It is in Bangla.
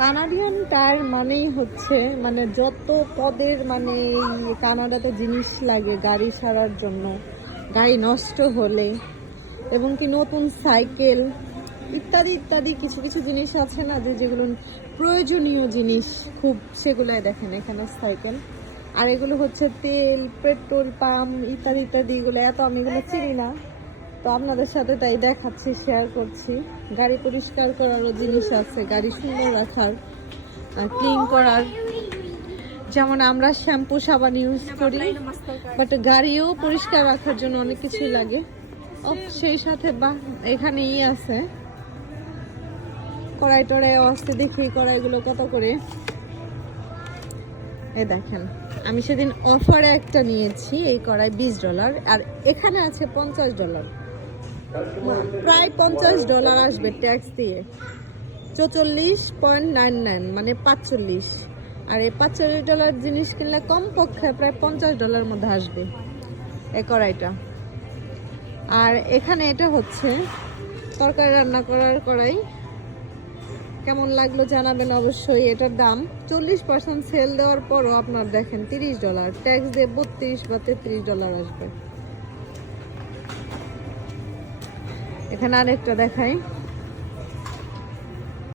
কানাডিয়ান টায়ার মানেই হচ্ছে মানে যত পদের মানে এই কানাডাতে জিনিস লাগে গাড়ি সারার জন্য, গাড়ি নষ্ট হলে, এবং কি নতুন সাইকেল ইত্যাদি ইত্যাদি কিছু কিছু জিনিস আছে না যে যেগুলো প্রয়োজনীয় জিনিস খুব, সেগুলাই দেখেন এখানে সাইকেল। আর এগুলো হচ্ছে তেল, পেট্রোল পাম্প ইত্যাদি ইত্যাদি, এগুলো এত আমি এগুলো চিনি না, তো আপনাদের সাথে তাই দেখাচ্ছি, শেয়ার করছি। গাড়ি পরিষ্কার করারও জিনিস আছে, গাড়ি সুন্দর রাখার আর ক্লিন করার, যেমন আমরা শ্যাম্পু সাবান ইউজ করি, বাট গাড়িও পরিষ্কার রাখার জন্য অনেক কিছুই লাগে। সেই সাথে বা এখানে আছে কড়াই টড়াই আছে, দেখি কড়াইগুলো কত করে। এই দেখেন, আমি সেদিন অফারে একটা নিয়েছি, এই কড়াই $20, আর এখানে আছে $50, প্রায় $50 আসবে ট্যাক্স দিয়ে, 44.99 মানে 45। আর এই $45 জিনিস কিনলে কমপক্ষে প্রায় $50 মধ্যে আসবে এই কড়াইটা। আর এখানে এটা হচ্ছে তরকারি রান্না করার কড়াই, কেমন লাগলো জানাবেন অবশ্যই। এটার দাম 40% সেল দেওয়ার পরও আপনার দেখেন $30, ট্যাক্স দিয়ে $32 বা $33 আসবে। এখানে আরেকটা দেখাই।